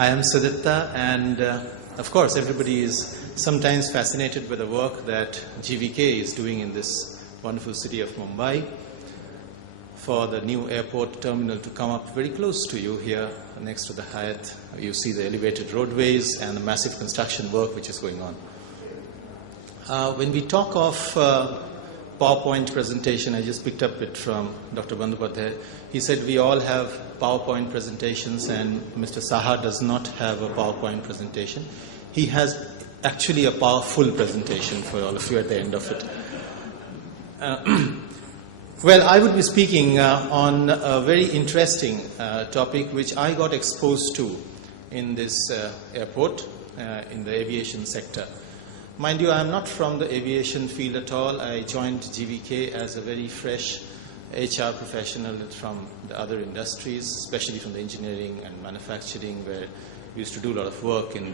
I am Sudipta, and of course everybody is sometimes fascinated by the work that GVK is doing in this wonderful city of Mumbai for the new airport terminal to come up very close to you here next to the Hyatt. You see the elevated roadways and the massive construction work which is going on. When we talk of PowerPoint presentation, I just picked up it from Dr. Bandyopadhyay. He said we all have PowerPoint presentations and Mr. Saha does not have a PowerPoint presentation. He has actually a powerful presentation for all of you at the end of it. Well, I would be speaking on a very interesting topic which I got exposed to in this airport, in the aviation sector. Mind you, I am not from the aviation field at all. I joined GVK as a very fresh HR professional from the other industries, especially from the engineering and manufacturing, where we used to do a lot of work in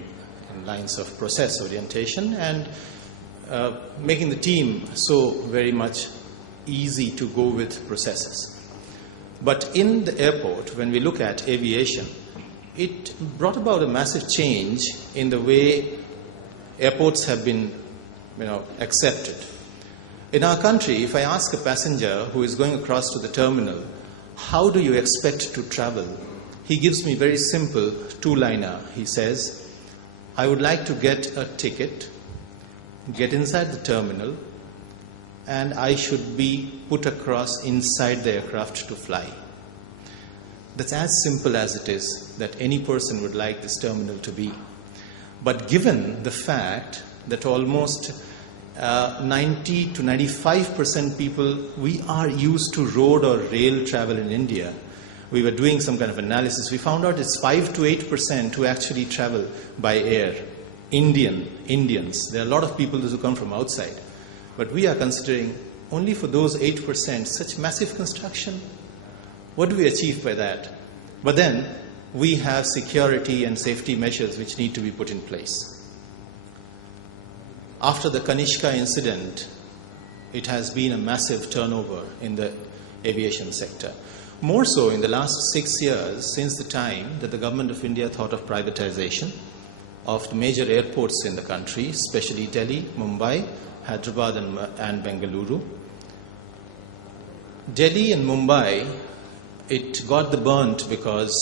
lines of process orientation and making the team so very much easy to go with processes. But in the airport, when we look at aviation, it brought about a massive change in the way airports have been, accepted. In our country, if I ask a passenger who is going across to the terminal, how do you expect to travel? He gives me very simple two-liner. He says, I would like to get a ticket, get inside the terminal, and I should be put across inside the aircraft to fly. That's as simple as it is that any person would like this terminal to be. But given the fact that almost 90 to 95% people, we are used to road or rail travel in India. We were doing some kind of analysis. We found out it's 5 to 8% who actually travel by air. Indians. There are a lot of people who come from outside. But we are considering only for those 8% such massive construction. What do we achieve by that? But then we have security and safety measures which need to be put in place. After the Kanishka incident, it has been a massive turnover in the aviation sector. More so in the last 6 years, since the time that the government of India thought of privatization of the major airports in the country, especially Delhi, Mumbai, Hyderabad and Bengaluru. Delhi and Mumbai, it got the burnt because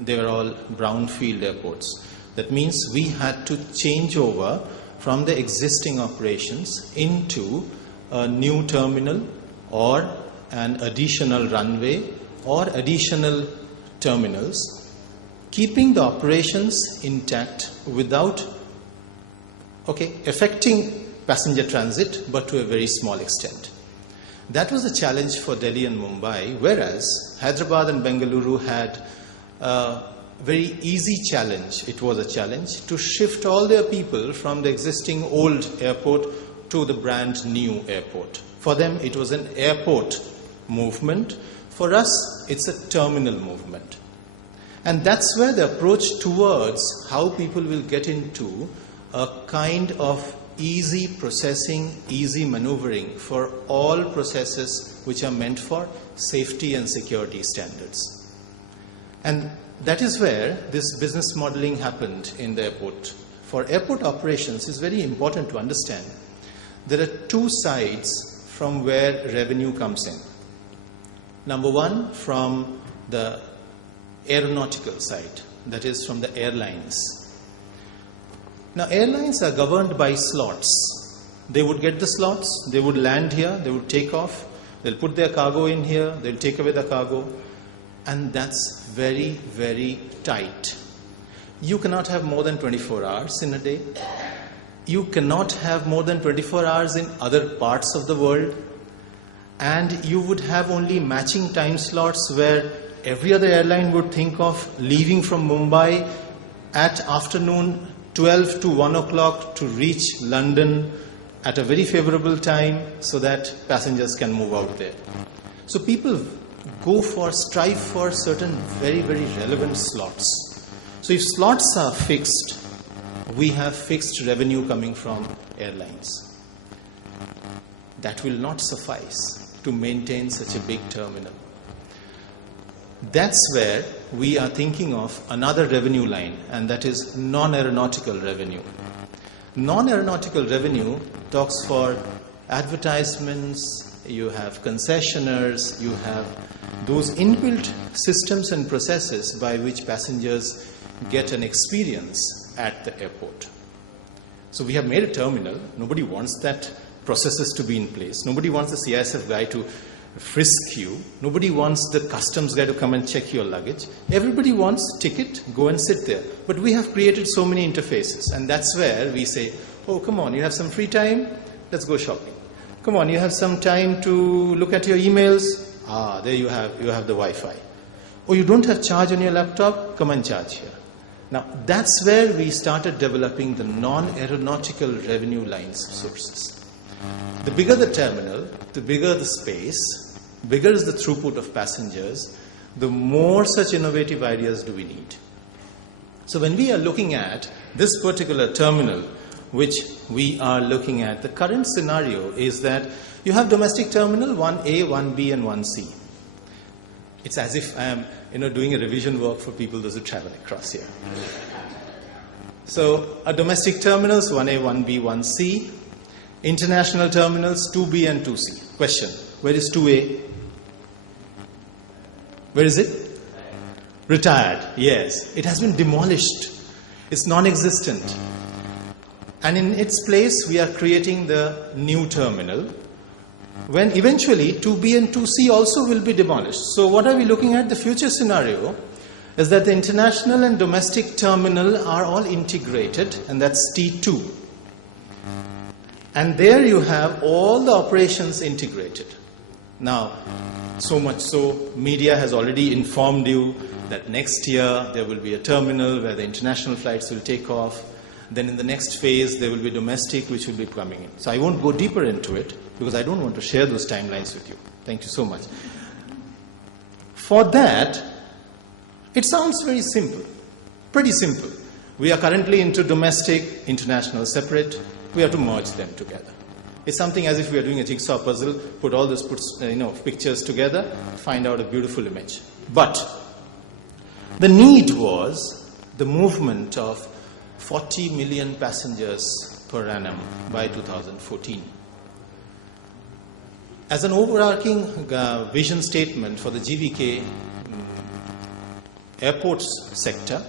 they were all Brownfield airports. That means we had to change over from the existing operations into a new terminal or an additional runway or additional terminals, keeping the operations intact without affecting passenger transit, but to a very small extent. That was a challenge for Delhi and Mumbai, whereas Hyderabad and Bengaluru had a very easy challenge. It was a challenge to shift all their people from the existing old airport to the brand new airport. For them, it was an airport movement. For us, it's a terminal movement. And that's where the approach towards how people will get into a kind of easy processing, easy maneuvering for all processes which are meant for safety and security standards. And that is where this business modeling happened in the airport. For airport operations, it's very important to understand there are two sides from where revenue comes in. Number one, from the aeronautical side, that is from the airlines. Now, airlines are governed by slots. They would get the slots, they would land here, they would take off, they'll put their cargo in here, they'll take away the cargo, and that's very, very tight. You cannot have more than 24 hours in a day. You cannot have more than 24 hours in other parts of the world. And you would have only matching time slots where every other airline would think of leaving from Mumbai at afternoon 12 to 1 o'clock to reach London at a very favorable time so that passengers can move out there. So people strive for certain very, very relevant slots. So if slots are fixed, we have fixed revenue coming from airlines. That will not suffice to maintain such a big terminal. That's where we are thinking of another revenue line, and that is non-aeronautical revenue. Non-aeronautical revenue talks for advertisements, you have concessionaires, you have those inbuilt systems and processes by which passengers get an experience at the airport. So we have made a terminal. Nobody wants that processes to be in place. Nobody wants the CISF guy to frisk you. Nobody wants the customs guy to come and check your luggage. Everybody wants ticket, go and sit there. But we have created so many interfaces, and that's where we say, oh, come on, you have some free time? Let's go shopping. Come on, you have some time to look at your emails? Ah, there you have the Wi-Fi. Oh, you don't have charge on your laptop? Come and charge here. Now, that's where we started developing the non-aeronautical revenue lines sources. The bigger the terminal, the bigger the space, bigger is the throughput of passengers, the more such innovative ideas do we need. So when we are looking at this particular terminal, which we are looking at, the current scenario is that you have domestic terminal 1A, 1B and 1C. It's as if I am doing a revision work for people those who travel across here. So our domestic terminals 1A, 1B, 1C. International terminals 2B and 2C. Question, where is 2A? Where is it? Retired, yes. It has been demolished. It's non-existent. And in its place, we are creating the new terminal, when eventually 2B and 2C also will be demolished. So what are we looking at? The future scenario is that the international and domestic terminal are all integrated, and that's T2. And there you have all the operations integrated. Now, so much so, media has already informed you that next year there will be a terminal where the international flights will take off. Then in the next phase, there will be domestic, which will be coming in. So I won't go deeper into it, because I don't want to share those timelines with you. Thank you so much. For that, it sounds very simple, pretty simple. We are currently into domestic, international separate. We have to merge them together. It's something as if we are doing a jigsaw puzzle, put all those pictures together, find out a beautiful image. But the need was the movement of 40 million passengers per annum by 2014. As an overarching vision statement for the GVK airports sector,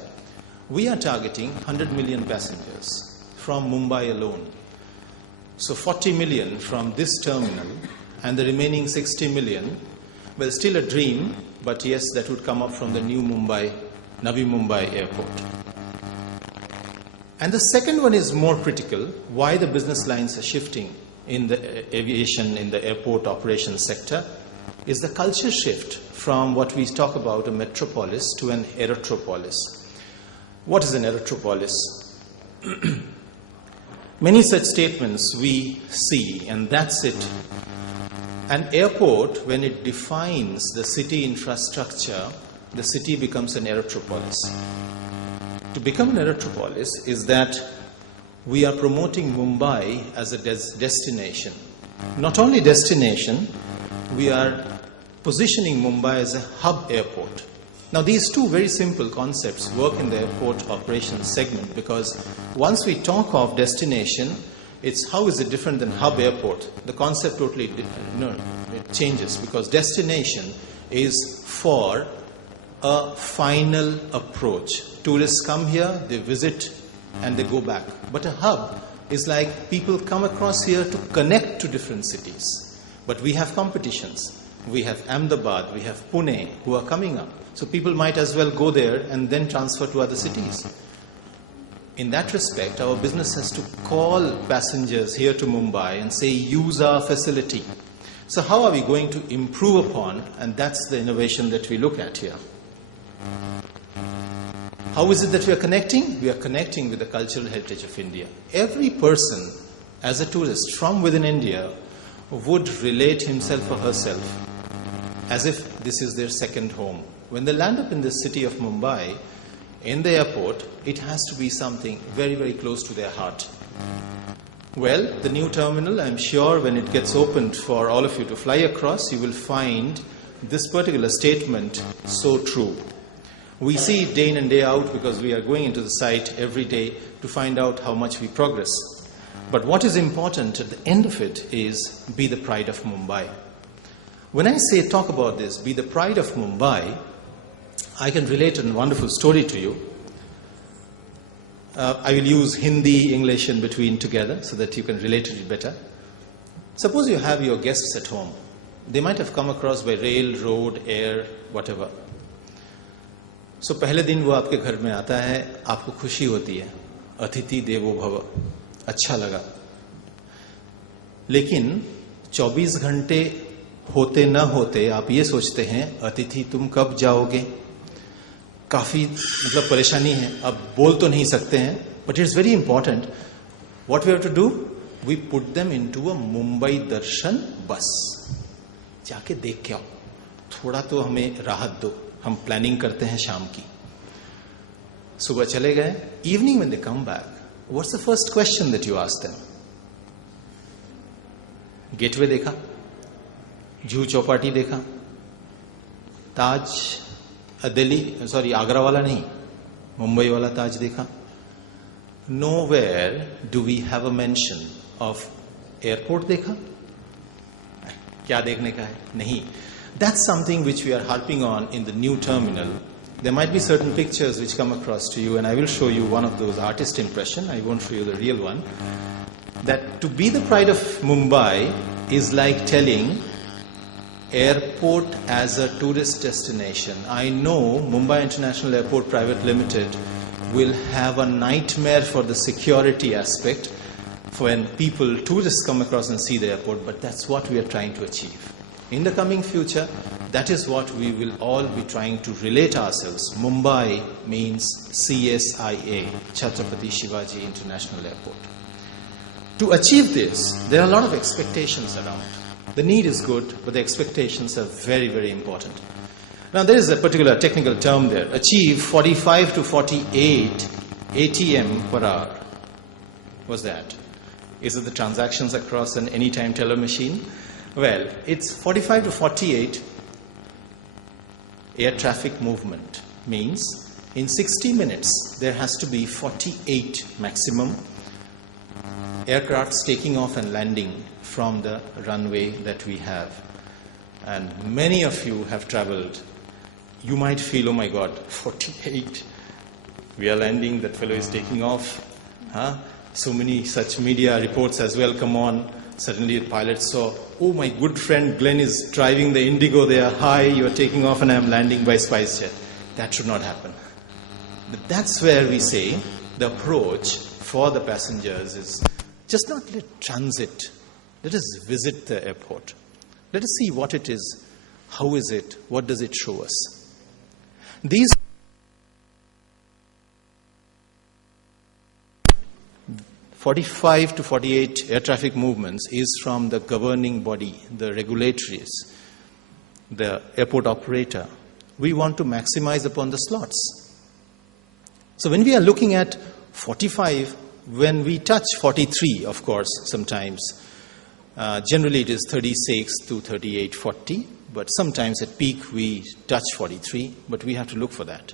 we are targeting 100 million passengers from Mumbai alone. So 40 million from this terminal and the remaining 60 million, well, still a dream, but yes, that would come up from the new Navi Mumbai airport. And the second one is more critical, why the business lines are shifting in the aviation, in the airport operations sector, is the culture shift from what we talk about a metropolis to an aerotropolis. What is an aerotropolis? Many such statements we see, and that's it. An airport, when it defines the city infrastructure, the city becomes an aerotropolis. To become an aerotropolis is that we are promoting Mumbai as a destination. Not only destination, we are positioning Mumbai as a hub airport. Now, these two very simple concepts work in the airport operations segment, because once we talk of destination, it's how is it different than hub airport? The concept totally it changes, because destination is for a final approach. Tourists come here, they visit, and they go back. But a hub is like people come across here to connect to different cities. But we have competitions. We have Ahmedabad, we have Pune who are coming up. So people might as well go there and then transfer to other cities. In that respect, our business has to call passengers here to Mumbai and say, use our facility. So how are we going to improve upon? And that's the innovation that we look at here. How is it that we are connecting? We are connecting with the cultural heritage of India. Every person, as a tourist from within India, would relate himself or herself as if this is their second home. When they land up in the city of Mumbai, in the airport, it has to be something very, very close to their heart. Well, the new terminal, I'm sure when it gets opened for all of you to fly across, you will find this particular statement so true. We see it day in and day out because we are going into the site every day to find out how much we progress. But what is important at the end of it is be the pride of Mumbai. When I say talk about this, be the pride of Mumbai, I can relate a wonderful story to you. I will use Hindi, English in between together so that you can relate to it better. Suppose you have your guests at home. They might have come across by rail, road, air, whatever. So पहले दिन वो आपके घर में आता है, आपको खुशी होती है, अतिथि देवो भव, अच्छा लगा. लेकिन 24 घंटे होते न होते आप ये सोचते हैं अतिथि तुम कब जाओगे. काफी मतलब परेशानी है, अब बोल तो नहीं सकते हैं, but it's very important. What we have to do? We put them into a Mumbai Darshan bus. जाके देख के आओ, थोड़ा तो हमें राहत दो, हम प्लानिंग करते हैं शाम की. सुबह चले गए, evening when they come back, what's the first question that you ask them? Gateway देखा, जूहू चौपाटी देखा, ताज दिल्ली सॉरी आगरा वाला नहीं, मुंबई वाला ताज देखा. Nowhere do we have a mention of airport देखा. क्या देखने का है? नहीं. That's something which we are harping on in the new terminal. There might be certain pictures which come across to you, and I will show you one of those artist impression. I won't show you the real one. That to be the pride of Mumbai is like telling airport as a tourist destination. I know Mumbai International Airport Private Limited will have a nightmare for the security aspect for when people, tourists come across and see the airport, but that's what we are trying to achieve. In the coming future, that is what we will all be trying to relate ourselves. Mumbai means CSIA, Chhatrapati Shivaji International Airport. To achieve this, there are a lot of expectations around. The need is good, but the expectations are very, very important. Now, there is a particular technical term there. Achieve 45 to 48 ATM per hour. What's that? Is it the transactions across an anytime teller machine? Well, it's 45 to 48 air traffic movement. Means in 60 minutes, there has to be 48 maximum aircrafts taking off and landing from the runway that we have. And many of you have traveled. You might feel, oh my God, 48. We are landing, that fellow is taking off. Huh? So many such media reports as well come on. Suddenly the pilot saw, oh my good friend Glenn is driving the Indigo there. Hi, you are taking off and I am landing by SpiceJet. That should not happen. But that's where we say the approach for the passengers is just not let transit. Let us visit the airport. Let us see what it is. How is it? What does it show us? These 45 to 48 air traffic movements is from the governing body, the regulatories, the airport operator. We want to maximize upon the slots. So when we are looking at 45, when we touch 43, of course, sometimes, generally it is 36 to 38, 40, but sometimes at peak we touch 43, but we have to look for that.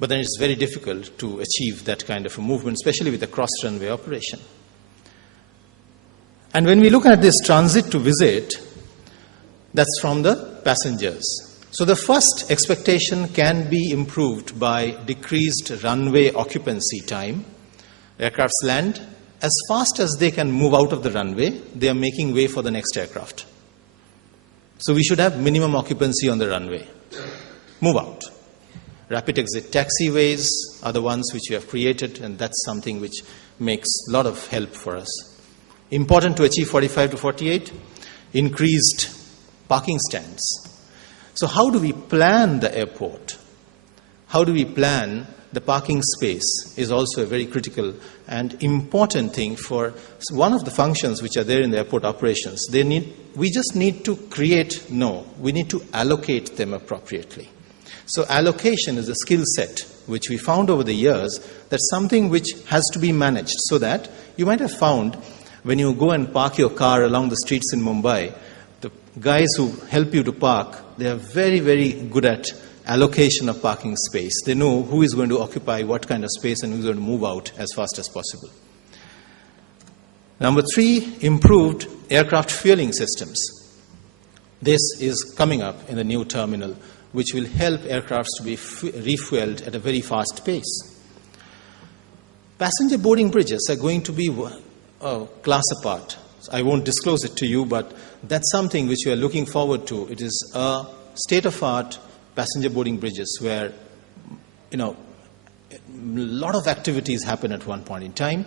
But then it's very difficult to achieve that kind of a movement, especially with a cross-runway operation. And when we look at this transit to visit, that's from the passengers. So the first expectation can be improved by decreased runway occupancy time. Aircrafts land. As fast as they can move out of the runway, they are making way for the next aircraft. So we should have minimum occupancy on the runway. Move out. Rapid exit taxiways are the ones which we have created, and that's something which makes a lot of help for us. Important to achieve 45 to 48, increased parking stands. So how do we plan the airport? How do we plan the parking space is also a very critical and important thing for one of the functions which are there in the airport operations. We need to allocate them appropriately. So allocation is a skill set which we found over the years. That's something which has to be managed, so that you might have found when you go and park your car along the streets in Mumbai, the guys who help you to park, they are very, very good at allocation of parking space. They know who is going to occupy what kind of space and who is going to move out as fast as possible. Number 3, improved aircraft fueling systems. This is coming up in the new terminal, which will help aircrafts to be refueled at a very fast pace. Passenger boarding bridges are going to be a class apart. I won't disclose it to you, but that's something which we are looking forward to. It is a state-of-art passenger boarding bridges where, a lot of activities happen at one point in time.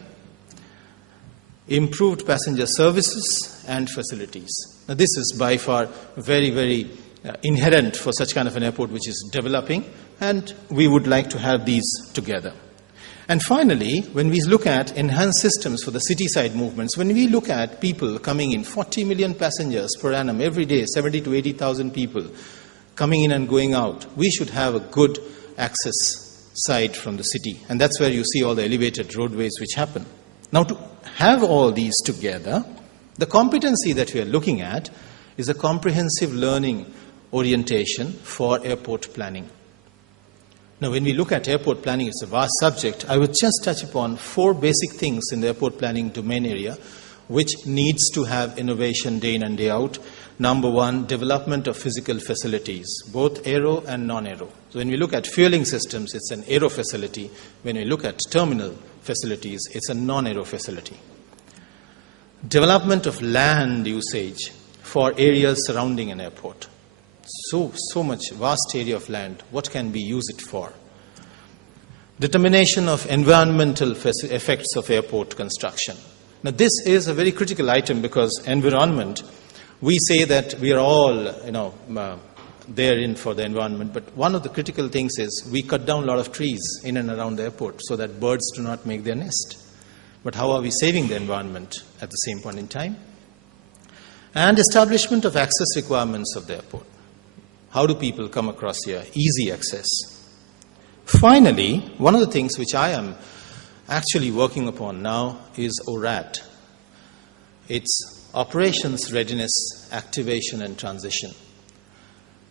Improved passenger services and facilities. Now, this is by far very, very inherent for such kind of an airport which is developing, and we would like to have these together. And finally, when we look at enhanced systems for the city-side movements, when we look at people coming in, 40 million passengers per annum every day, 70 to 80,000 people coming in and going out, we should have a good access side from the city. And that's where you see all the elevated roadways which happen. Now, to have all these together, the competency that we are looking at is a comprehensive learning orientation for airport planning. Now, when we look at airport planning, it's a vast subject. I would just touch upon 4 basic things in the airport planning domain area which needs to have innovation day in and day out. Number 1, development of physical facilities, both aero and non-aero. So when we look at fueling systems, it's an aero facility. When we look at terminal facilities, it's a non-aero facility. Development of land usage for areas surrounding an airport. So much vast area of land. What can we use it for? Determination of environmental effects of airport construction. Now, this is a very critical item because environment, we say that we are all, therein for the environment. But one of the critical things is we cut down a lot of trees in and around the airport so that birds do not make their nest. But how are we saving the environment at the same point in time? And establishment of access requirements of the airport. How do people come across here? Easy access. Finally, one of the things which I am actually working upon now is ORAT. It's Operations Readiness, Activation and Transition.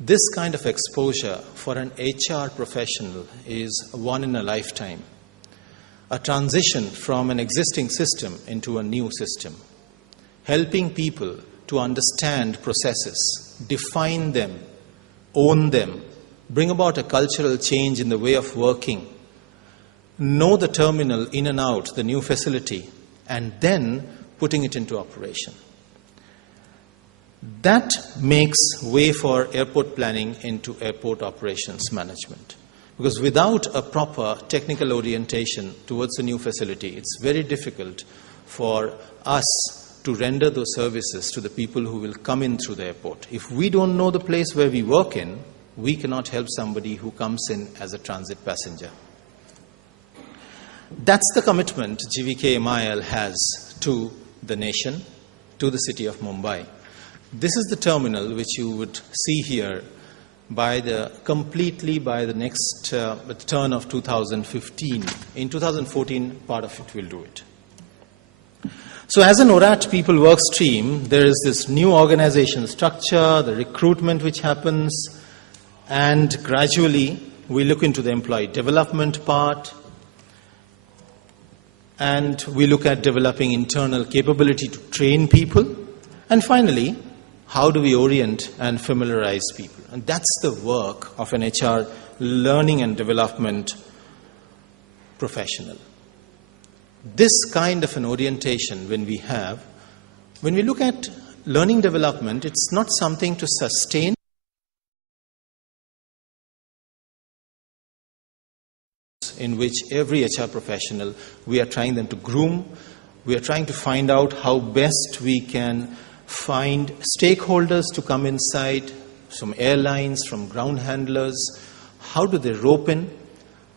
This kind of exposure for an HR professional is one in a lifetime. A transition from an existing system into a new system. Helping people to understand processes, define them, own them, bring about a cultural change in the way of working, know the terminal in and out, the new facility, and then putting it into operation. That makes way for airport planning into airport operations management. Because without a proper technical orientation towards a new facility, it's very difficult for us to render those services to the people who will come in through the airport. If we don't know the place where we work in, we cannot help somebody who comes in as a transit passenger. That's the commitment GVK MIL has to the nation, to the city of Mumbai. This is the terminal which you would see here completely by the next turn of 2015. In 2014, part of it will do it. So as an ORAT people work stream, there is this new organization structure, the recruitment which happens, and gradually we look into the employee development part, and we look at developing internal capability to train people, and finally, how do we orient and familiarize people? And that's the work of an HR learning and development professional. This kind of an orientation when we look at learning development, it's not something to sustain in which every HR professional, we are trying them to groom, we are trying to find out how best we can find stakeholders to come inside, from airlines, from ground handlers, how do they rope in,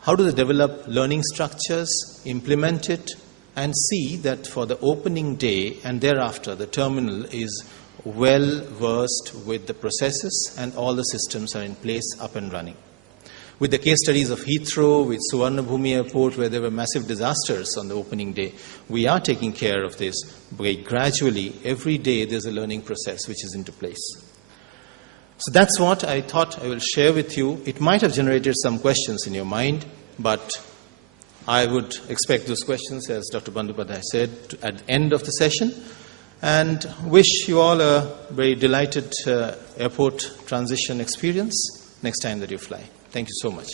how do they develop learning structures, implement it, and see that for the opening day and thereafter, the terminal is well versed with the processes and all the systems are in place, up and running. With the case studies of Heathrow, with Suvarnabhumi Airport, where there were massive disasters on the opening day, we are taking care of this. But gradually, every day, there's a learning process which is into place. So that's what I thought I will share with you. It might have generated some questions in your mind, but I would expect those questions, as Dr. Bandyopadhyay said, at the end of the session, and wish you all a very delighted airport transition experience next time that you fly. Thank you so much.